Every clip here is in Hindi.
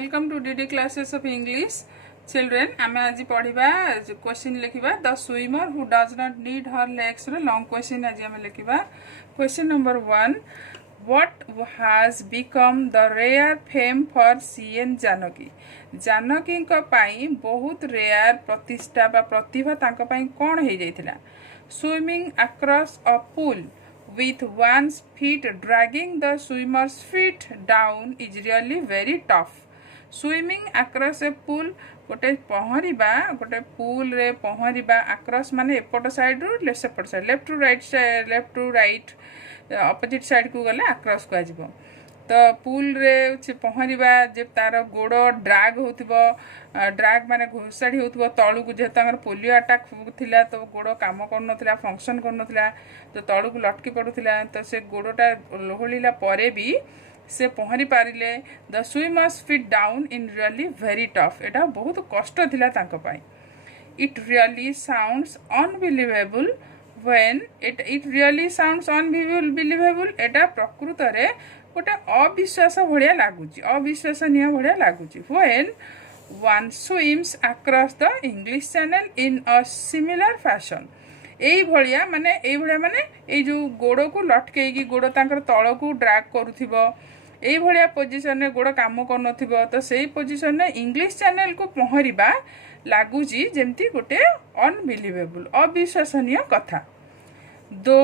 Welcome to DD classes of English children आम आज पढ़ा क्वेश्चन लिखा the swimmer who does not need her legs long question आज आम लिखा question number 1 what has become the rare fame for सीएन जानकी जानकी बहुत रेयर प्रतिष्ठा बा प्रतिभा कौन हो जाइथिला swimming across a pool with one's feet dragging the swimmer's feet down is really very tough. Swimming across a pool गोटे पहरिबा गोटे पूल रे पहरिबा across माने एपट साइड रु सेपट side left to right opposite side को गले across को आजिबो तो पूल रे पहरिबा जे तार गोड़ ड्राग होतिबो ड्राग माने घोषाड़ी होतिबो तळु को जेत हमर पोलियो अटैक थिला तो गोड़ काम करनथिला फंक्शन करनथिला तो तळु को लटकी पडुथिला तो से गोड़टा लोहलीला परे भी से पहरी पारिले the swimmer's feat down in really very tough एटा बहुत कष्ट थिला तांको पाई it really sounds unbelievable when it really sounds unbelievable एटा प्रकृत रे गोटे अविश्वास भाया लगुच अविश्वसनीय भाया लगुच when one swims across the English channel in a similar fashion यही भाया माने जो गोड़ को लटकई गोड़ तल को ड्रैग करुथिबो यही भाया पोजिशन रे गोड़ काम कर तो सही पोजिशन रे इंग्लिश चैनल को पहरिबा लगुची जेमती गोटे अनबिलीवेबल अविश्वसनीय कथा though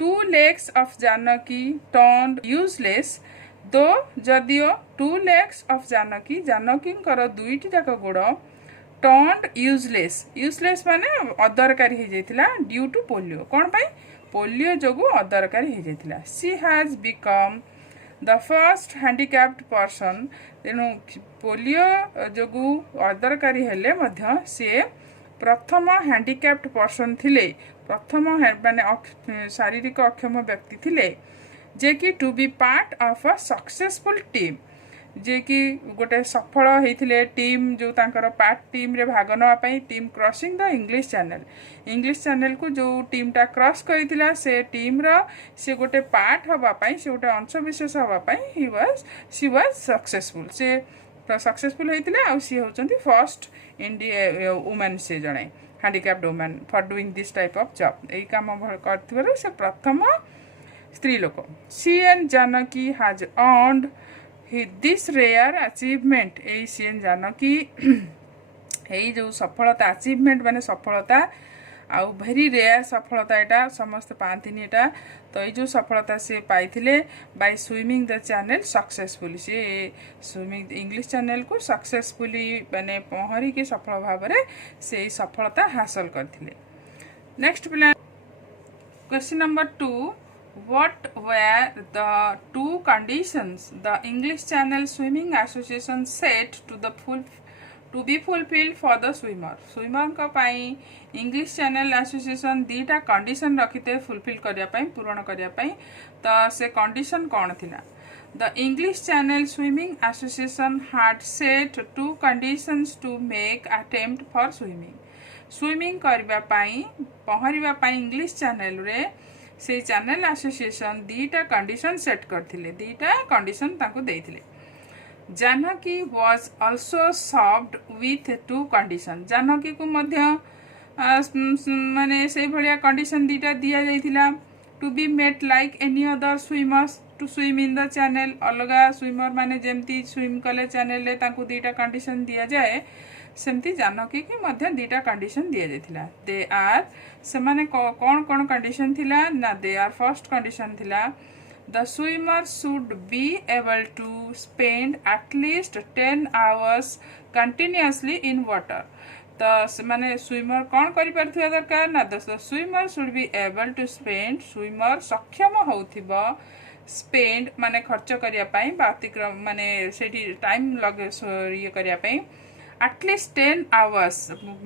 two legs of Janaki turned useless though जदियो two legs of Janaki Janaki दुईटी जाक गोड़ टर्न्ड यूजलेस माने अदरकारी हो जाइथिला ड्यू टू पोलियो कौन पाई पोलियो जोगु अदरकारी हो जाइथिला she has become the first handicapped person तेणु पोलियो जोगु अदरकारी हेले मध्य से प्रथम हैंडिकैप्ड पर्सन थिले प्रथम माने शारीरिक अक्षम व्यक्ति थिले जे कि to be part of a successful team जे कि गोटे सफल होइथिले टीम जो तांकर पार्ट टीम रे भाग नवा पई team crossing the English Channel को जो टीम टा क्रॉस करिथिला से टीम रो से गोटे पार्ट हवा पई से गोटे अंश विशेष हवा पई शी वाज सक्सेसफुल से सक्सेसफुल होइथिले आ सी होचंती फर्स्ट इंडिया वुमेन से जणे handicapped women for doing this type of job यही काम कर से प्रथम स्त्री लोक C N Janaki has earned this rare achievement यही सी एन जानकी यही जो सफलता अचीवमेंट माने सफलता आउ भेरी रेयर सफलता एटा समस्त पांतिनी एटा तो ये जो सफलता से पाइथिले by swimming the channel successfully से स्विमिंग इंग्लिश चैनल को सक्सेसफुली माने पहरी के सफल भाव रे से सफलता हासिल करथिले next plan question number 2 what were the two conditions the English Channel Swimming Association set to be fulfilled for the swimmer का पाई इंग्लिश चैनल एसोसिएशन दीटा कंडीशन रखिते फुलफिल करिया पाई पूर्ण करिया पाई तो से कंडीशन कौन थिला the English Channel swimming association had set two conditions to make attempt for swimming करबा पाई पहरिबा पाई इंग्लिश चैनल रे से चैनल एसोसिएशन दीटा कंडीशन सेट करथिले दीटा कंडीशन ताको देथिले Janaki was also served with two condition Janaki को मध्य माने से भलिया कंडीशन दीटा दिया जाइथिला to be met like any other swimmers to swim in the channel अलगा स्विमर माने जेमती स्विम कले चैनल ले ताको दीटा कंडीशन दिया जाए सेमती जानकी की मध्य दीटा कंडीशन दिया जाइथिला दे आर से माने कौन कौन कंडीशन थिला ना दे आर फर्स्ट कंडीशन थिला the swimmer should be able to spend at least 10 hours continuously in water तो माने स्विमर कौन करि परथिबा दरकार ना the swimmer should be able to spend swimmer सक्षम होउथिबो स्पेंड माने खर्च करिया पई बा अतिक्रम माने सेठी टाइम लगे ये करिया पई एटलिस्ट 10 hours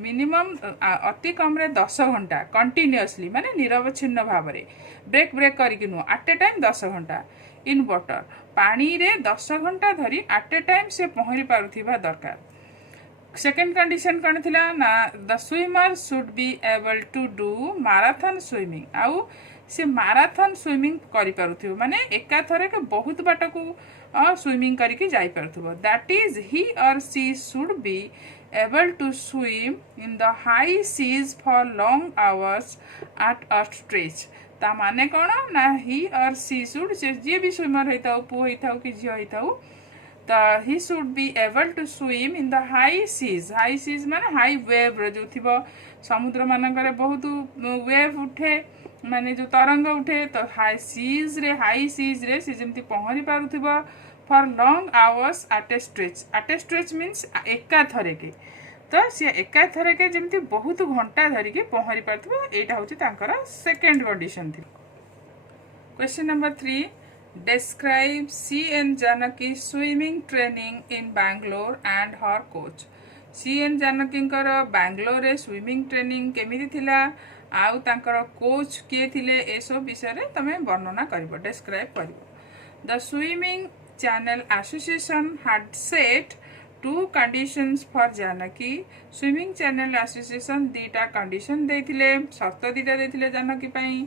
मिनिमम अति कम रे 10 घंटा कंटिन्यूअसली माने निरवच्छिन्न भाव रे ब्रेक करिक नु एट ए टाइम 10 घंटा इन वाटर पानी रे 10 घंटा धरी एट ए टाइम से पहरी पारुथिबा दरकार सेकेंड कंडीशन कौन थिला ना the swimmer should be able to do marathon swimming आउ सी माराथन स्विमिंग करिपारुथिबो माने एका थरे के बहुत बाट को स्विमिंग करके जाई पारुथिबो that is he or she should be able to swim in the high seas for long hours at a stretch ता माने कौन ना ही और सी शुड से जे भी स्विमर होता पु होता कि झी होता तो he should be able to swim in the high seas माने हाई वेव जो थी समुद्र मानक बहुत वेव उठे माने जो तरंग उठे तो हाई सीज रे से जमती पहरी पारुथिबो for long hours at a stretch means एका थरे के तो सी एका थरे के जमती बहुत घंटा धरिकी पहरी पारुथिबो एटा होची तांकर सेकंड कंडीशन थी। Question number 3 describe C.N. Janaki swimming training in Bangalore and her coach C.N. Janaki Bangalore रे स्विमिंग ट्रेनिंग केमिति थिला आउ तांकर कोच किए थिले ए सब विषय रे तमे वर्णना करिवो डिस्क्राइब करिवो the swimming channel association had set 2 conditions for Janaki swimming channel association दीटा कंडीशन देथिले शर्त दीटा देथिले जानकी पई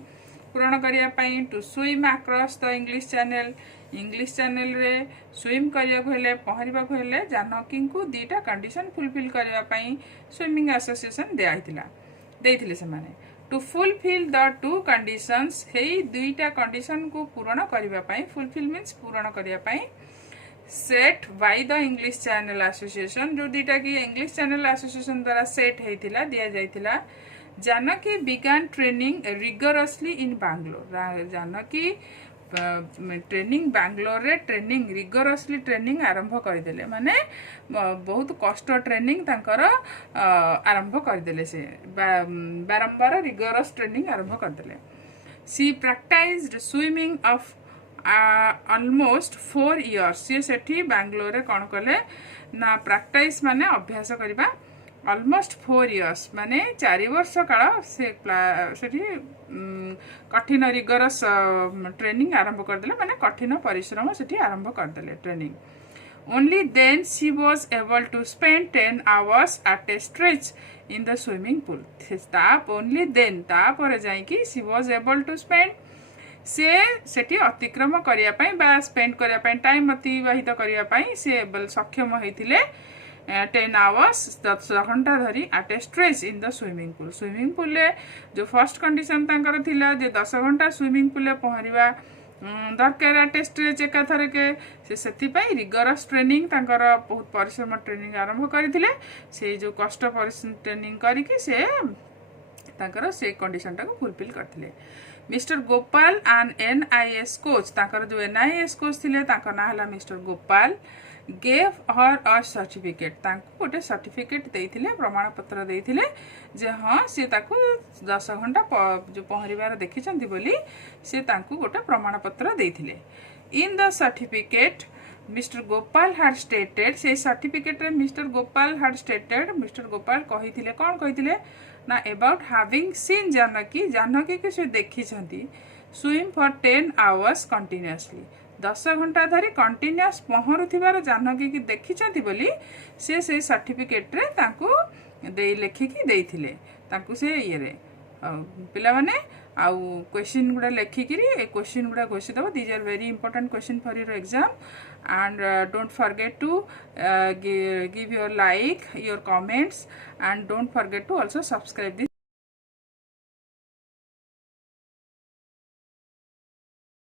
पूरण करिया पई to swim across the English Channel रे स्विम करिया को हेले पहरिबा को हेले जानकी को दीटा कंडीशन फुलफिल करिया पई स्विमिंग एसोसिएशन देथिले से माने टू फुलफिल द 2 कंडीशंस हे दुईटा कंडीशन को पूर्ण करिया पई फुलफिल मींस पूर्ण करिया पई set by the English Channel association जो दीटा की इंग्लिश चैनल एसोसिएशन द्वारा सेट हेतिला दिया जाइतिला जानकी बिगान ट्रेनिंग रिगरसली इन बैंगलोर जानकी ट्रेनिंग बैंगलोर रे ट्रेनिंग रिगरसली ट्रेनिंग आरंभ करदेले माने बहुत कष्ट ट्रेनिंग तांकर आरंभ करदेले से बारंबार रिगरस ट्रेनिंग आरंभ करदेले she practised swimming of almost 4 years she सेठी बैंगलोर रे कोन कले ना प्रैक्टिस माने अभ्यास करबा ऑलमोस्ट 4 इयर्स माने 4 वर्ष काल से कठिन रिगरस ट्रेनिंग आरंभ करदेले माने कठिन परिश्रम सेठी आरंभ करदेले training only then she was able to spend 10 hours at a stretch in the swimming pool ताप ओनली देन तापर जाई कि she was able to spend से सेठी अतिक्रम करिया पई बा स्पेंड करिया पई टाइम अतिबाहित करिया पई से सक्षम होइथिले 10 आवर्स 10 घंटा धरी at a stretch in the swimming pool जो फर्स्ट कंडीशन तांकर थिला जे 10 घंटा स्विमिंग पूल पहरिबा दरकार एट ए स्ट्रेच एका थरे के सेति पई रिगरस ट्रेनिंग तांकर बहुत परिश्रम ट्रेनिंग आरंभ करथिले से जो कष्ट परिश्रम ट्रेनिंग करिकि से तांकर से कंडीशन टाको फुलफिल करथिले mister Gopal and NIS coach तांकर जो NIS कोच थिले तांकर ना हला mister Gopal gave her a certificate तांको गोटे सर्टिफिकेट देइथिले प्रमाण पत्र देइथिले जे हां से ताको 10 घंटा जो पहरिबार देखिचंती बोली से तांको गोटे प्रमाण पत्र देइथिले in the certificate mister Gopal had stated से सर्टिफिकेट रे मिस्टर गोपाल कहिथिले कोन कहिथिले ना अबाउट हैविंग सीन जानकी के से देखिचंती स्विम फॉर 10 आवर्स कंटीन्यूअसली 10 घंटा धरी कंटीन्यूअस पहरुथिबार जानकी की देखिचंती बोली से सर्टिफिकेट रे तांको दे लेखिकी देइथिले तांको से ये रे पिला माने आउ क्वेश्चन गुडा लेखिकी ए क्वेश्चन गुडा घोषित दबो these are very important question for your exam and don't forget to give your like your comments and don't forget to also subscribe this